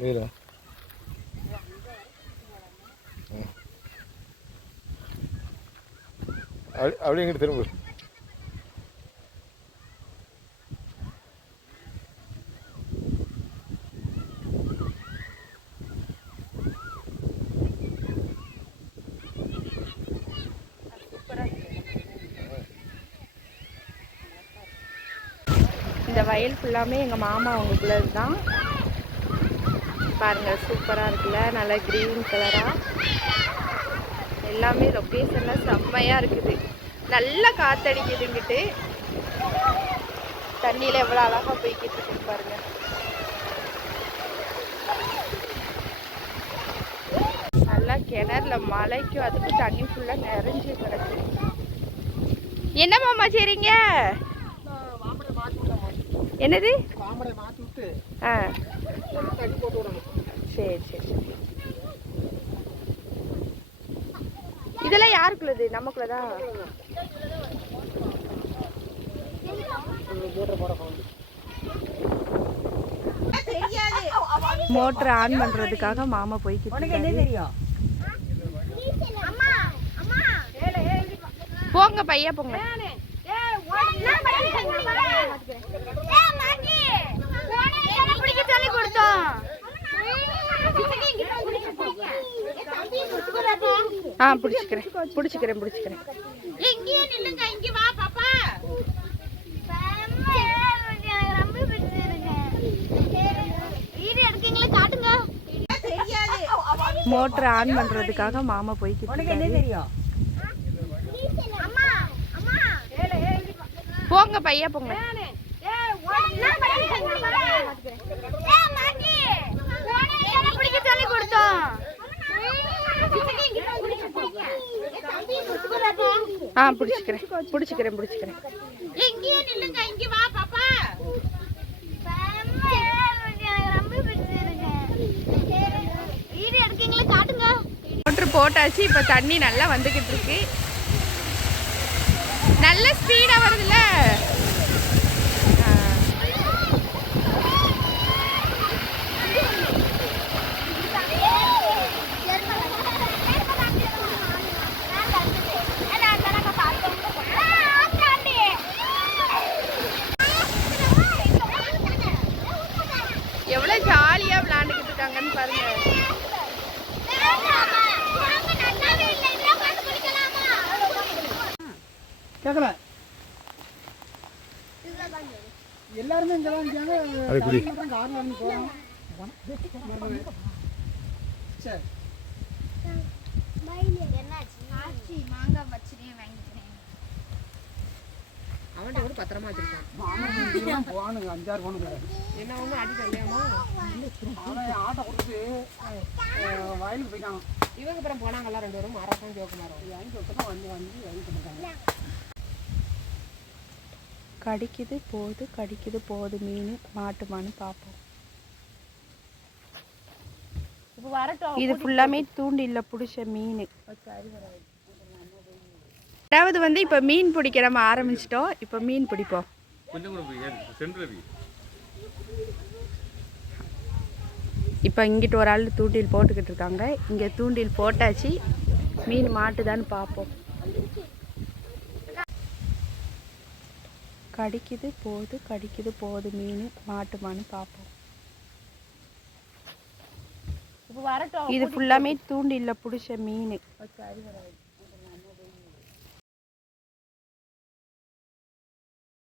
இதில் அப்படியே எங்கிட்ட திரும்ப. இந்த வயல் ஃபுல்லாமே எங்கள் மாமா அவங்களுக்குள்ளது தான். பாருங்கள், சூப்பராக இருக்குல்ல, நல்லா க்ரீன் கலராக. எல்லாமே லொக்கேஷன்லாம் செம்மையாக இருக்குது. நல்லா காற்றடிக்குதுங்கிட்டு தண்ணியில் எவ்வளோ அழகாக போய்கிட்டு இருக்குன்னு பாருங்கள். நல்லா கிணறுல மழைக்கும் அதுக்கும் தண்ணி ஃபுல்லாக நிறைஞ்சி கிடக்கு. என்ன மாமா செய்றீங்க? என்னது? ஆ, சரி சரி சரி. இதெல்லாம் யாருக்குள்ளது? நமக்குள்ளதா? மோட்டர் ஆன் பண்றதுக்காக மாமா போய்க்கிட்டு. போங்க பையா போங்க. ஆ, பிடிச்சிக்கிறேன் பிடிச்சிக்கிறேன் பிடிச்சிக்கிறேன். மோட்டர் ஆன் பண்றதுக்காக மாமா போய்க்கிட்டு. போங்க பையா போங்க. ஆ, பிடிச்சிக்கிறேன் பிடிச்சிக்கிறேன் பிடிச்சிக்கிறேன். மோட்டர் போட்டாச்சு. இப்போ தண்ணி நல்லா வந்துக்கிட்டு இருக்கு. நல்ல ஸ்பீடா வருதுல்ல. எவ்வளவு ஜாலியா விளையாண்டுக்கிட்டு இருக்காங்கன்னு பாருங்க. கேட்கல, எல்லாருமே இங்கே தான் இருக்காங்க. காரில் இருந்து போகிறோம். சரி, மாங்காய் வச்சுட்டேன், வாங்கிக்கிறேன். அவன்கிட்ட கூட பத்திரமா வச்சிருக்கான். போவானுங்க 5-6 போனுங்க. என்ன ஒன்றும் அடி தள்ளியாமா ஆட்டை கொடுத்து வயலுக்கு போயிட்டாங்க. இவங்க அப்புறம் போனாங்கல்லாம் 2 பேரும் மாறாத்தான் ஜோக்குமாரும் வாங்கி கொடுத்தா வந்து வாங்கி கொடுத்தாங்க. கடிக்குது போகுது மீன் மாட்டுமான்னு பார்ப்போம். இது ஃபுல்லாமே தூண்டில்ல பிடிச்ச மீன். அதாவது வந்து இப்போ மீன் பிடிக்க நம்ம ஆரம்பிச்சிட்டோம். இப்போ மீன் பிடிப்போம். இப்போ இங்கிட்டு ஒரு ஆள் தூண்டில் போட்டுக்கிட்டு இருக்காங்க. இங்கே தூண்டில் போட்டாச்சு. மீன் மாட்டுதான்னு பார்ப்போம். கடிக்குது போகுது மீன் மாட்டுமான்னு பார்ப்போம். இது ஃபுல்லாமே தூண்டில்ல பிடிச்ச மீன்.